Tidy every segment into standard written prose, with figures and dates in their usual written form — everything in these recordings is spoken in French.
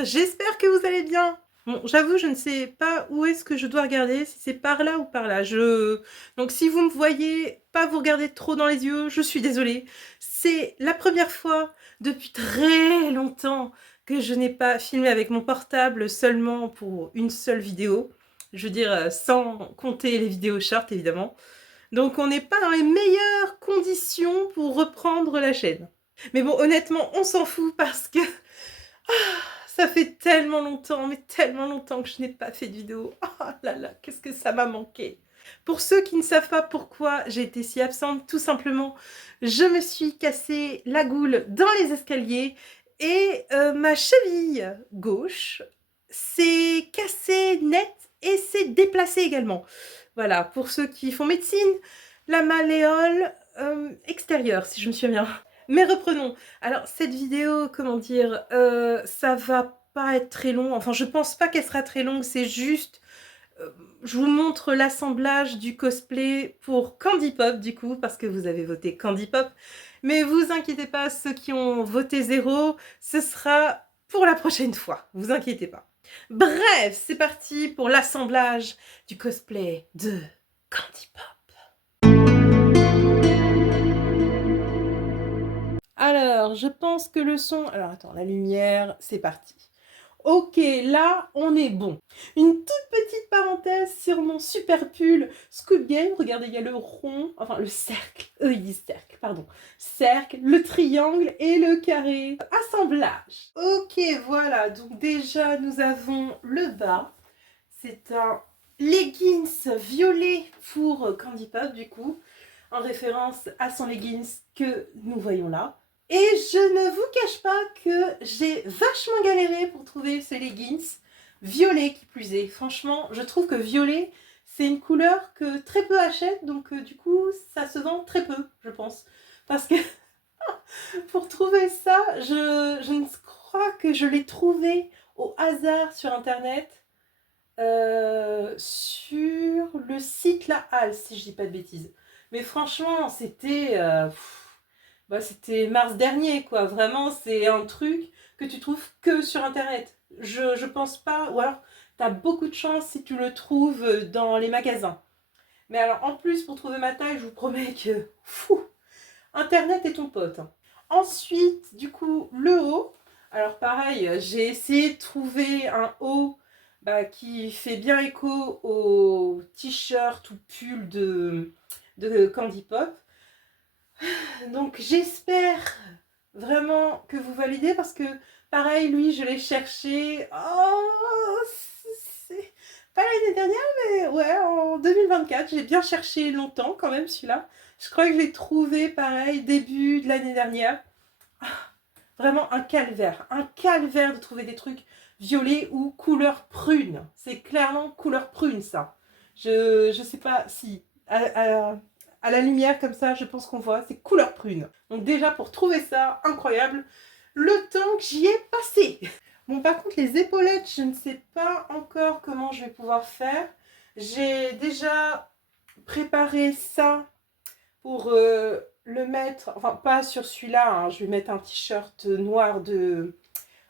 être? J'espère que vous allez bien. Bon, j'avoue, je ne sais pas où est-ce que je dois regarder, si c'est par là ou par là. Donc si vous me voyez pas vous regarder trop dans les yeux, je suis désolée. C'est la première fois depuis très longtemps que je n'ai pas filmé avec mon portable seulement pour une seule vidéo. Je veux dire, sans compter les vidéos short, évidemment. Donc on n'est pas dans les meilleures conditions pour reprendre la chaîne. Mais bon, honnêtement, on s'en fout parce que ça fait tellement longtemps, mais tellement longtemps que je n'ai pas fait de vidéo. Oh là là, qu'est-ce que ça m'a manqué. Pour ceux qui ne savent pas pourquoi j'ai été si absente, tout simplement, je me suis cassé la goule dans les escaliers et ma cheville gauche s'est cassée net et s'est déplacée également. Voilà, pour ceux qui font médecine, la malléole extérieure, si je me souviens bien. Mais reprenons. Alors cette vidéo, comment dire, ça va pas être très long. Enfin, je pense pas qu'elle sera très longue. C'est juste, je vous montre l'assemblage du cosplay pour Candy Pop, du coup, parce que vous avez voté Candy Pop. Mais vous inquiétez pas, ceux qui ont voté 0, ce sera pour la prochaine fois. Vous inquiétez pas. Bref, c'est parti pour l'assemblage du cosplay de Candy Pop. Alors, je pense que le son... Alors, attends, la lumière, c'est parti. Ok, là, on est bon. Une toute petite parenthèse sur mon super pull Squid Game. Regardez, il y a le rond, enfin le cercle. Eux, ils disent cercle, pardon. Cercle, le triangle et le carré. Assemblage. Ok, voilà. Donc déjà, nous avons le bas. C'est un leggings violet pour Candy Pop, du coup, en référence à son leggings que nous voyons là. Et je ne vous cache pas que j'ai vachement galéré pour trouver ce leggings violet qui plus est. Franchement, je trouve que violet, c'est une couleur que très peu achètent, donc du coup, ça se vend très peu, je pense. Parce que pour trouver ça, je ne crois que je l'ai trouvé au hasard sur Internet. Sur le site La Halle, si je dis pas de bêtises. Mais franchement, c'était mars dernier, quoi. Vraiment, c'est un truc que tu trouves que sur Internet. Je pense pas, ou alors t'as beaucoup de chance si tu le trouves dans les magasins. Mais alors, en plus, pour trouver ma taille, je vous promets que Internet est ton pote. Ensuite, du coup, le haut. Alors pareil, j'ai essayé de trouver un haut qui fait bien écho au t-shirt ou pull de Candy Pop. Donc j'espère vraiment que vous validez parce que pareil, lui, je l'ai cherché. Oh, c'est pas l'année dernière, mais ouais, en 2024. J'ai bien cherché longtemps quand même celui-là. Je crois que je l'ai trouvé pareil début de l'année dernière. Vraiment un calvaire de trouver des trucs violets ou couleur prune. C'est clairement couleur prune ça. Je sais pas si à la lumière comme ça, je pense qu'on voit, c'est couleur prune. Donc déjà pour trouver ça, incroyable, le temps que j'y ai passé. Bon, par contre les épaulettes, je ne sais pas encore comment je vais pouvoir faire. J'ai déjà préparé ça pour le mettre, enfin pas sur celui-là, hein, je vais mettre un t-shirt noir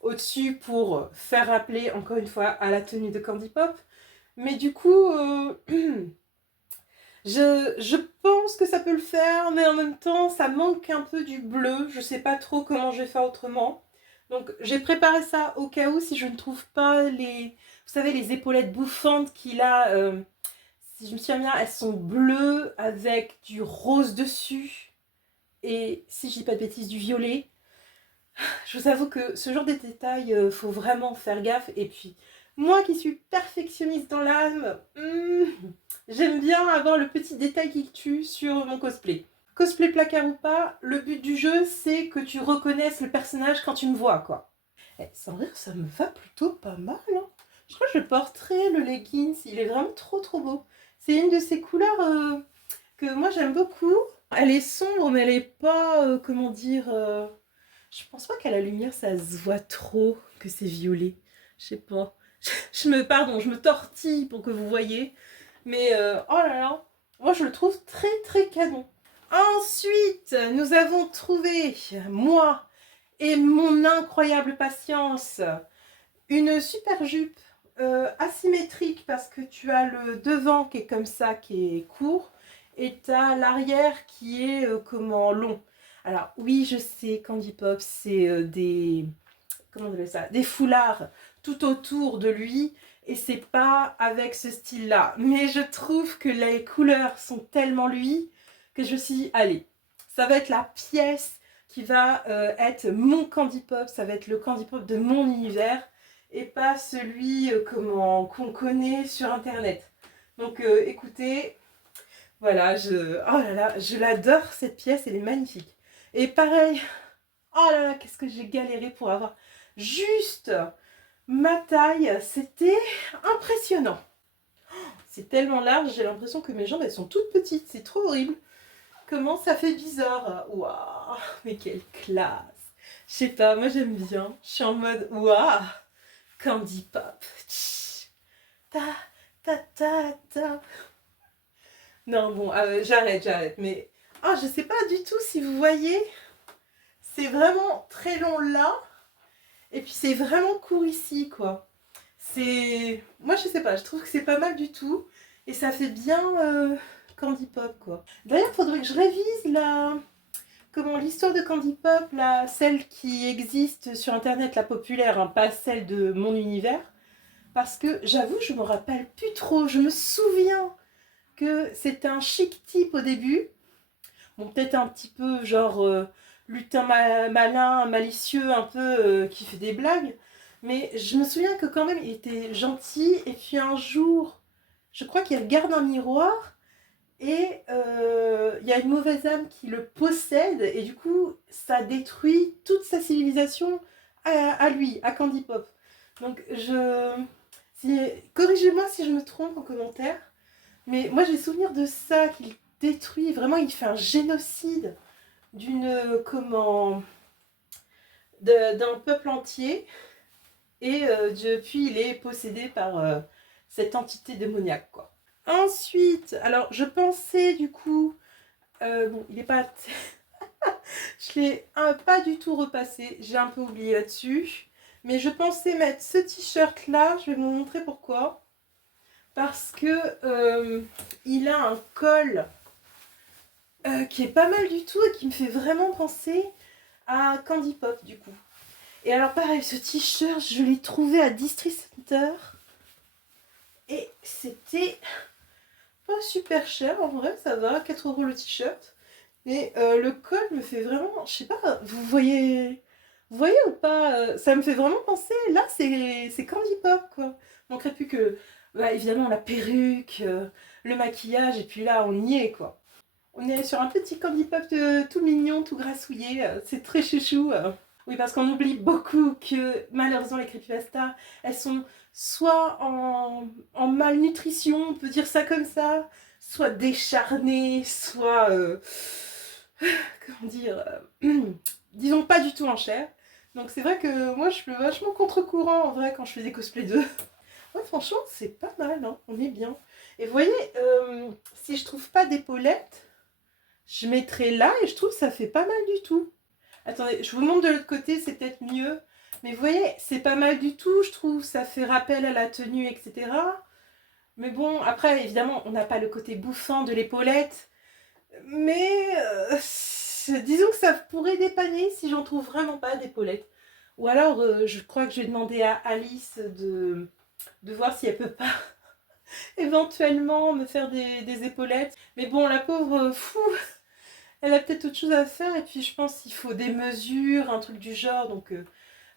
au-dessus pour faire rappeler encore une fois à la tenue de Candy Pop. Mais du coup, je pense que ça peut le faire, mais en même temps, ça manque un peu du bleu. Je sais pas trop comment je vais faire autrement. Donc j'ai préparé ça au cas où si je ne trouve pas vous savez, les épaulettes bouffantes qu'il a. Si je me souviens bien, elles sont bleues avec du rose dessus. Et si je dis pas de bêtises, du violet. Je vous avoue que ce genre de détails, faut vraiment faire gaffe. Et puis, moi qui suis perfectionniste dans l'âme, j'aime bien avoir le petit détail qui tue sur mon cosplay. Cosplay placard ou pas, le but du jeu, c'est que tu reconnaisses le personnage quand tu me vois, quoi. Eh, sans rire, ça me va plutôt pas mal, hein. Je crois que je porterai le leggings, il est vraiment trop trop beau. C'est une de ces couleurs que moi j'aime beaucoup. Elle est sombre, mais elle est pas, comment dire... Je pense pas qu'à la lumière ça se voit trop que c'est violet. Je sais pas. Pardon, je me tortille pour que vous voyez. Mais oh là là, moi je le trouve très très canon. Ensuite, nous avons trouvé, moi et mon incroyable patience, Une super jupe asymétrique parce que tu as le devant qui est comme ça, qui est court, et tu as l'arrière qui est comment long. Alors oui, je sais, Candy Pop, c'est des, comment on appelle ça, des foulards tout autour de lui, et c'est pas avec ce style-là. Mais je trouve que les couleurs sont tellement lui que je me suis dit, allez, ça va être la pièce qui va être mon Candy Pop, ça va être le Candy Pop de mon univers, et pas celui qu'on connaît sur internet. Donc écoutez, voilà, oh là là, je l'adore cette pièce, elle est magnifique. Et pareil, oh là là, qu'est-ce que j'ai galéré pour avoir juste ma taille, c'était impressionnant. C'est tellement large, j'ai l'impression que mes jambes elles sont toutes petites, c'est trop horrible. Comment ça fait bizarre. Waouh, mais quelle classe. Je sais pas, moi j'aime bien. Je suis en mode waouh, Candy Pop. Tch, ta ta ta ta. Non bon, j'arrête. Mais je sais pas du tout si vous voyez. C'est vraiment très long là. Et puis c'est vraiment court ici quoi. C'est... Moi je sais pas, je trouve que c'est pas mal du tout. Et ça fait bien Candy Pop quoi. D'ailleurs il faudrait que je révise l'histoire de Candy Pop, celle qui existe sur internet, la populaire, hein, pas celle de mon univers. Parce que j'avoue, je me rappelle plus trop. Je me souviens que c'était un chic type au début. Bon, peut-être un petit peu genre lutin malin, malicieux, un peu qui fait des blagues. Mais je me souviens que quand même, il était gentil. Et puis un jour, je crois qu'il regarde un miroir. Et il y a une mauvaise âme qui le possède. Et du coup, ça détruit toute sa civilisation à lui, à Candy Pop. Donc, corrigez-moi si je me trompe en commentaire. Mais moi, j'ai souvenir de ça, qu'il détruit, vraiment, il fait un génocide d'un peuple entier. Et depuis, il est possédé par cette entité démoniaque, quoi. Ensuite, alors, je pensais, du coup... bon, il est pas... je l'ai pas du tout repassé. J'ai un peu oublié là-dessus. Mais je pensais mettre ce t-shirt-là. Je vais vous montrer pourquoi. Parce que il a un col qui est pas mal du tout et qui me fait vraiment penser à Candy Pop du coup. Et alors pareil, ce t-shirt, je l'ai trouvé à District Center et c'était pas super cher en vrai, ça va, 4 € le t-shirt. Mais le col me fait vraiment, je sais pas, vous voyez ou pas, ça me fait vraiment penser, là c'est Candy Pop quoi. Il manquerait plus que, bah, évidemment la perruque, le maquillage et puis là on y est quoi. On est sur un petit Candy Pop tout mignon, tout grassouillé, c'est très chouchou. Oui, parce qu'on oublie beaucoup que malheureusement les creepypastas, elles sont soit en malnutrition, on peut dire ça comme ça, soit décharnées, soit, comment dire, disons pas du tout en chair. Donc c'est vrai que moi je suis vachement contre-courant en vrai quand je fais des cosplays d'eux. Ouais, franchement, c'est pas mal, hein, on est bien. Et vous voyez, si je trouve pas d'épaulettes, je mettrai là et je trouve que ça fait pas mal du tout. Attendez, je vous montre de l'autre côté, c'est peut-être mieux. Mais vous voyez, c'est pas mal du tout, je trouve. Ça fait rappel à la tenue, etc. Mais bon, après, évidemment, on n'a pas le côté bouffant de l'épaulette. Mais disons que ça pourrait dépanner si j'en trouve vraiment pas d'épaulette. Ou alors, je crois que je vais demander à Alice de voir si elle peut pas éventuellement me faire des épaulettes. Mais bon, la pauvre, fou, elle a peut-être autre chose à faire. Et puis, je pense qu'il faut des mesures, un truc du genre. Donc,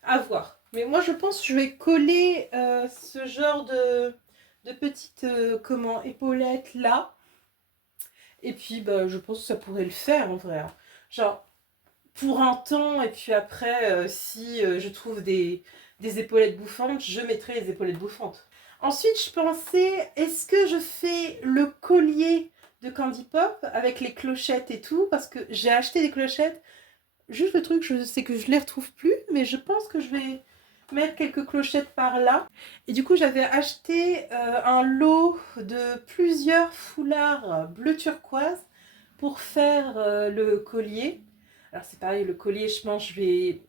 à voir. Mais moi, je pense que je vais coller ce genre de petites épaulettes là. Et puis, bah, je pense que ça pourrait le faire en vrai. Genre, pour un temps, et puis après, si je trouve des épaulettes bouffantes, je mettrai les épaulettes bouffantes. Ensuite, je pensais, est-ce que je fais le collier de Candy Pop avec les clochettes et tout? Parce que j'ai acheté des clochettes. Juste le truc, c'est que je les retrouve plus, mais je pense que je vais mettre quelques clochettes par là. Et du coup, j'avais acheté un lot de plusieurs foulards bleu turquoise pour faire le collier. Alors c'est pareil, le collier, je pense, je vais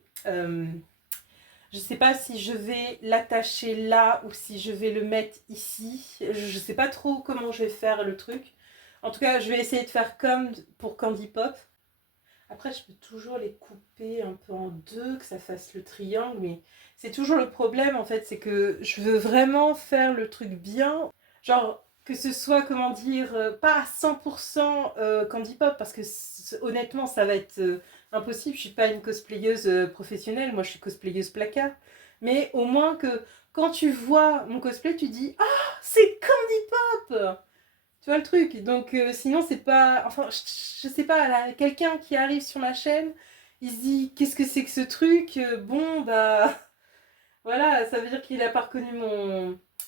Je sais pas si je vais l'attacher là ou si je vais le mettre ici. Je sais pas trop comment je vais faire le truc. En tout cas, je vais essayer de faire comme pour Candy Pop. Après, je peux toujours les couper un peu en deux, que ça fasse le triangle, mais c'est toujours le problème en fait, c'est que je veux vraiment faire le truc bien. Genre, que ce soit, comment dire, pas à 100% Candy Pop, parce que honnêtement, ça va être impossible. Je suis pas une cosplayeuse professionnelle, moi je suis cosplayeuse placard. Mais au moins que quand tu vois mon cosplay, tu dis ah, c'est Candy Pop! Tu vois le truc. Donc sinon c'est pas... Enfin, je sais pas, là, quelqu'un qui arrive sur ma chaîne, il se dit qu'est-ce que c'est que ce truc? Bon, bah... Voilà, ça veut dire qu'il a pas reconnu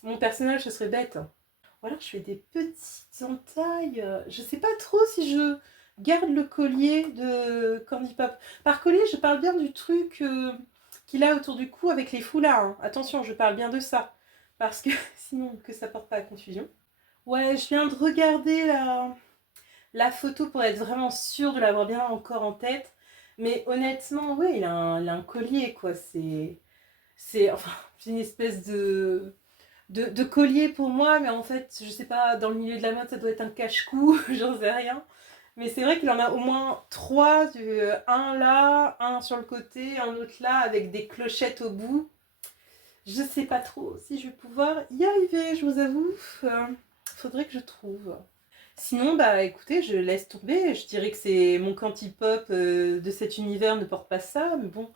mon personnage, ce serait bête. Ou alors je fais des petites entailles. Je sais pas trop si je garde le collier de Candy Pop. Par collier, je parle bien du truc qu'il a autour du cou avec les foulards, hein. Attention, je parle bien de ça. Parce que sinon, que ça porte pas à confusion. Ouais, je viens de regarder la photo pour être vraiment sûre de l'avoir bien encore en tête. Mais honnêtement, ouais, il a un collier, quoi. Enfin, c'est une espèce de collier pour moi, mais en fait, je sais pas, dans le milieu de la mode, ça doit être un cache-cou, j'en sais rien. Mais c'est vrai qu'il en a au moins trois, un là, un sur le côté, un autre là, avec des clochettes au bout. Je sais pas trop si je vais pouvoir y arriver, je vous avoue. Faudrait que je trouve. Sinon, bah écoutez, je laisse tomber. Je dirais que c'est mon Cantipop de cet univers ne porte pas ça, mais bon,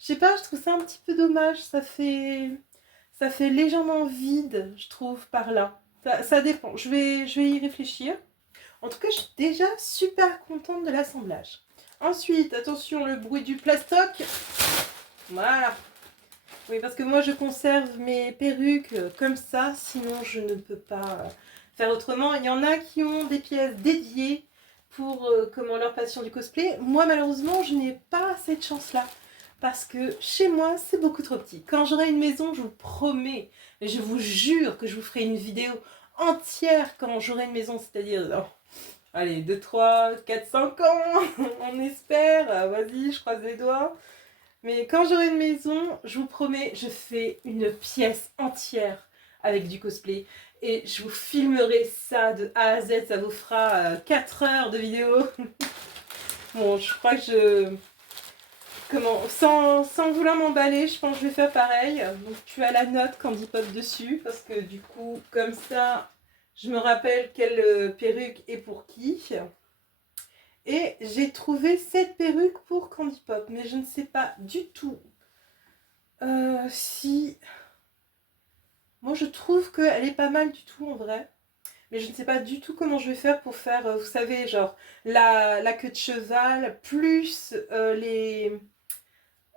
je sais pas, je trouve ça un petit peu dommage. Ça fait légèrement vide, je trouve, par là. Ça dépend. Je vais y réfléchir. En tout cas, je suis déjà super contente de l'assemblage. Ensuite, attention, le bruit du plastoc. Voilà. Oui, parce que moi, je conserve mes perruques comme ça, sinon je ne peux pas faire autrement. Il y en a qui ont des pièces dédiées pour comment leur passion du cosplay. Moi, malheureusement, je n'ai pas cette chance-là. Parce que chez moi, c'est beaucoup trop petit. Quand j'aurai une maison, je vous promets, et je vous jure que je vous ferai une vidéo entière quand j'aurai une maison, c'est-à-dire, oh, allez, 2, 3, 4, 5 ans, on espère. Vas-y, je croise les doigts. Mais quand j'aurai une maison, je vous promets, je fais une pièce entière avec du cosplay. Et je vous filmerai ça de A à Z. Ça vous fera 4 heures de vidéo. Bon, je crois que sans vouloir m'emballer, je pense que je vais faire pareil. Donc tu as la note Candy Pop dessus. Parce que du coup, comme ça, je me rappelle quelle perruque est pour qui. Et j'ai trouvé cette perruque pour Candy Pop. Mais je ne sais pas du tout si... Moi, je trouve qu'elle est pas mal du tout en vrai. Mais je ne sais pas du tout comment je vais faire pour faire, vous savez, genre la queue de cheval, plus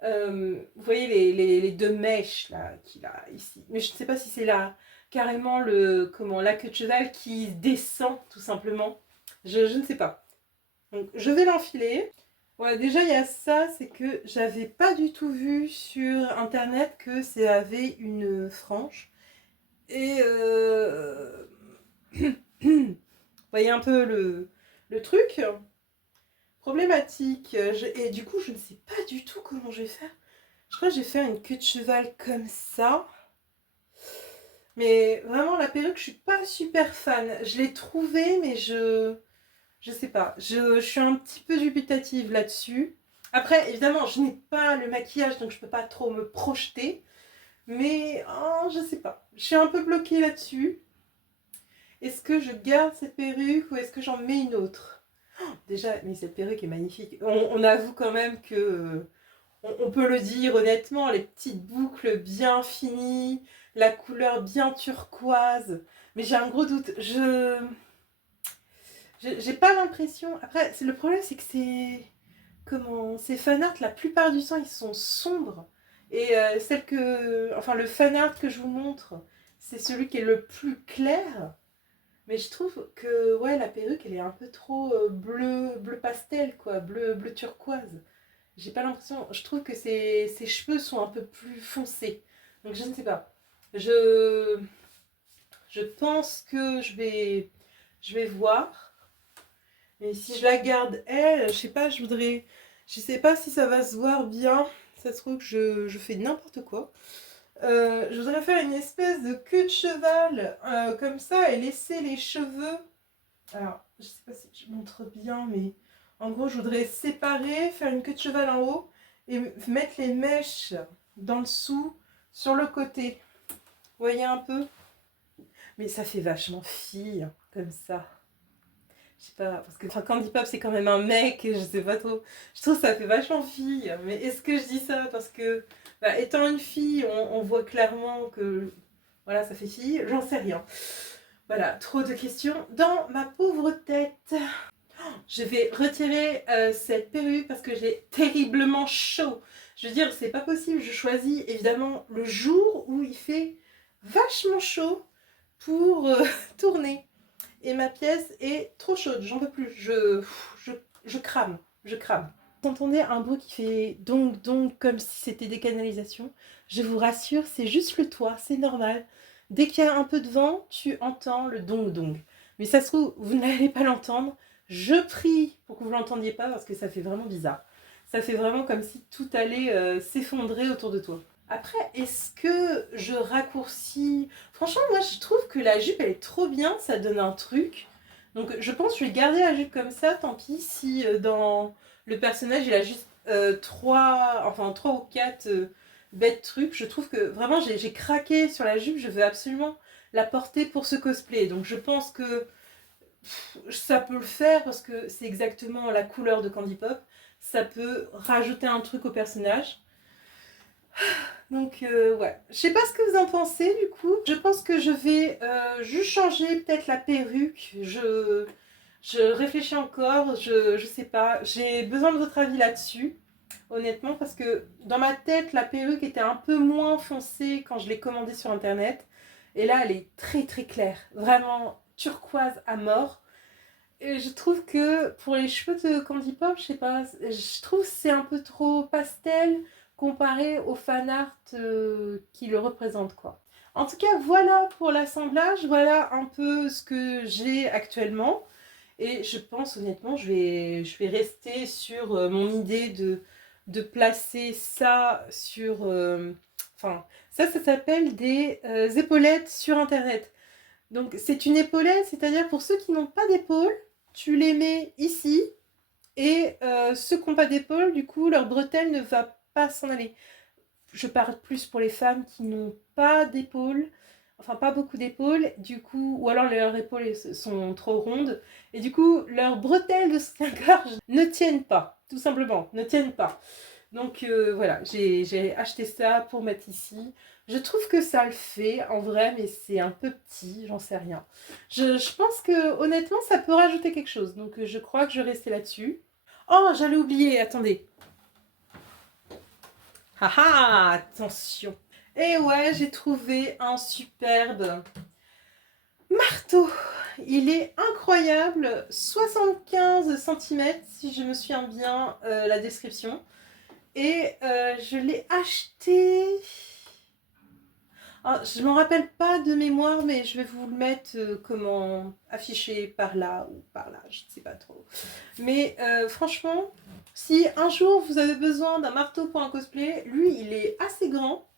vous voyez les deux mèches là qu'il a ici. Mais je ne sais pas si c'est là carrément la queue de cheval qui descend tout simplement. Je ne sais pas. Donc je vais l'enfiler. Ouais, déjà il y a ça, c'est que j'avais pas du tout vu sur internet que ça avait une frange. Et vous voyez un peu le truc problématique. Et du coup, je ne sais pas du tout comment je vais faire. Je crois que je vais faire une queue de cheval comme ça. Mais vraiment, la perruque, je suis pas super fan. Je l'ai trouvée, mais je sais pas. Je suis un petit peu dubitative là-dessus. Après, évidemment, je n'ai pas le maquillage, donc je peux pas trop me projeter. Mais oh, je sais pas. Je suis un peu bloquée là-dessus. Est-ce que je garde cette perruque ou est-ce que j'en mets une autre? Déjà, mais cette perruque est magnifique. On avoue quand même que... On peut le dire honnêtement, les petites boucles bien finies, la couleur bien turquoise. Mais j'ai un gros doute. J'ai pas l'impression... Après, le problème, c'est que c'est... Comment... Ces fanarts, la plupart du temps, ils sont sombres. Et enfin, le fanart que je vous montre, c'est celui qui est le plus clair. Mais je trouve que ouais, la perruque, elle est un peu trop bleu pastel, quoi, bleu turquoise. J'ai pas l'impression, je trouve que ses cheveux sont un peu plus foncés. Donc je ne sais pas. Je, je pense que je vais voir. Mais si je la garde elle, je sais pas, je sais pas si ça va se voir bien. ça se trouve que je fais n'importe quoi. Je voudrais faire une espèce de queue de cheval comme ça et laisser les cheveux. Alors, je sais pas si je montre bien, mais en gros, je voudrais séparer, faire une queue de cheval en haut et mettre les mèches dans le dessous sur le côté. Vous voyez un peu? Mais ça fait vachement fille, comme ça. Je sais pas, parce que Candy Pop c'est quand même un mec, je sais pas trop. Je trouve que ça fait vachement fille. Mais est-ce que je dis ça parce que, bah, étant une fille, on voit clairement que, voilà, ça fait fille? J'en sais rien. Voilà, trop de questions dans ma pauvre tête. Je vais retirer cette perruque parce que j'ai terriblement chaud. Je veux dire, c'est pas possible. Je choisis évidemment le jour où il fait vachement chaud pour tourner. Et ma pièce est trop chaude, j'en peux plus. Je crame, je crame. Vous entendez un bruit qui fait donc comme si c'était des canalisations. Je vous rassure, c'est juste le toit, c'est normal. Dès qu'il y a un peu de vent, tu entends le donc. Mais ça se trouve, vous n'allez pas l'entendre. Je prie pour que vous ne l'entendiez pas parce que ça fait vraiment bizarre. Ça fait vraiment comme si tout allait s'effondrer autour de toi. Après, est-ce que je raccourcis? Franchement, moi, je trouve que la jupe, elle est trop bien. Ça donne un truc. Donc, je pense que je vais garder la jupe comme ça. Tant pis si dans le personnage, il a juste 3 ou 4 bêtes trucs. Je trouve que vraiment, j'ai craqué sur la jupe. Je veux absolument la porter pour ce cosplay. Donc, je pense que ça peut le faire parce que c'est exactement la couleur de Candy Pop. Ça peut rajouter un truc au personnage. Donc ouais, je sais pas ce que vous en pensez du coup. Je pense que je vais juste changer peut-être la perruque. Je réfléchis encore, je sais pas. J'ai besoin de votre avis là-dessus, honnêtement, parce que dans ma tête, la perruque était un peu moins foncée quand je l'ai commandée sur internet. Et là, elle est très très claire, vraiment turquoise à mort. Et je trouve que pour les cheveux de Candy Pop, je sais pas, je trouve que c'est un peu trop pastel comparé au fan art qui le représente quoi. En tout cas, voilà pour l'assemblage, voilà un peu ce que j'ai actuellement. Et je pense honnêtement, je vais rester sur mon idée de placer ça sur... Enfin, ça s'appelle des épaulettes sur internet. Donc c'est une épaulette, c'est-à-dire pour ceux qui n'ont pas d'épaule, tu les mets ici et ceux qui n'ont pas d'épaule, du coup, leur bretelle ne va pas s'en aller. Je parle plus pour les femmes qui n'ont pas d'épaule, enfin pas beaucoup d'épaules, du coup, ou alors leurs épaules sont trop rondes, et du coup, leurs bretelles de soutien-gorge ne tiennent pas, tout simplement, ne tiennent pas. Donc voilà, j'ai acheté ça pour mettre ici. Je trouve que ça le fait en vrai, mais c'est un peu petit, j'en sais rien. Je pense que honnêtement, ça peut rajouter quelque chose. Donc je crois que je vais rester là-dessus. Oh, j'allais oublier, attendez. Haha, attention. Et ouais, j'ai trouvé un superbe marteau. Il est incroyable, 75 cm si je me souviens bien la description. Et je l'ai acheté... Ah, je ne m'en rappelle pas de mémoire, mais je vais vous le mettre comment affiché par là ou par là, je ne sais pas trop. Mais franchement, si un jour vous avez besoin d'un marteau pour un cosplay, lui il est assez grand.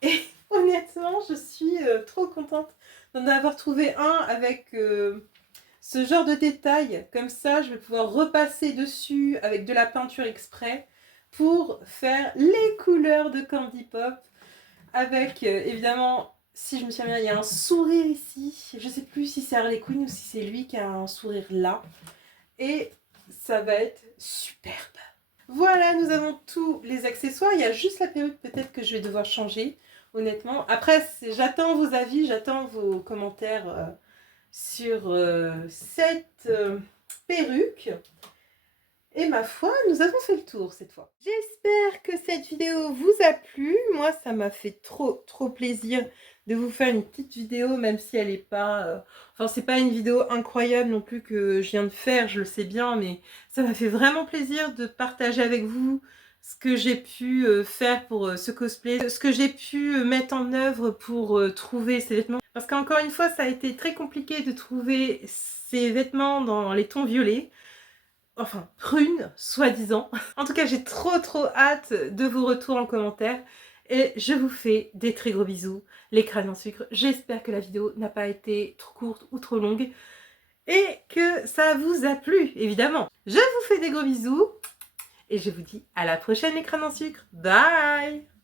Et honnêtement, je suis trop contente d'en avoir trouvé un avec ce genre de détails. Comme ça, je vais pouvoir repasser dessus avec de la peinture exprès pour faire les couleurs de Candy Pop. Avec évidemment, si je me souviens bien, il y a un sourire ici. Je ne sais plus si c'est Harley Quinn ou si c'est lui qui a un sourire là. Et ça va être superbe. Voilà, nous avons tous les accessoires. Il y a juste la perruque peut-être que je vais devoir changer, honnêtement. Après, j'attends vos avis, j'attends vos commentaires sur cette perruque. Et ma foi, nous avons fait le tour cette fois. J'espère que cette vidéo vous a plu. Moi, ça m'a fait trop plaisir de vous faire une petite vidéo, même si elle n'est pas... Enfin, c'est pas une vidéo incroyable non plus que je viens de faire, je le sais bien, mais ça m'a fait vraiment plaisir de partager avec vous ce que j'ai pu faire pour ce cosplay, ce que j'ai pu mettre en œuvre pour trouver ces vêtements. Parce qu'encore une fois, ça a été très compliqué de trouver ces vêtements dans les tons violets. enfin prune, soi-disant. En tout cas, j'ai trop hâte de vos retours en commentaire. Et je vous fais des très gros bisous, les crânes en sucre. J'espère que la vidéo n'a pas été trop courte ou trop longue. Et que ça vous a plu, évidemment. Je vous fais des gros bisous. Et je vous dis à la prochaine, les crânes en sucre. Bye!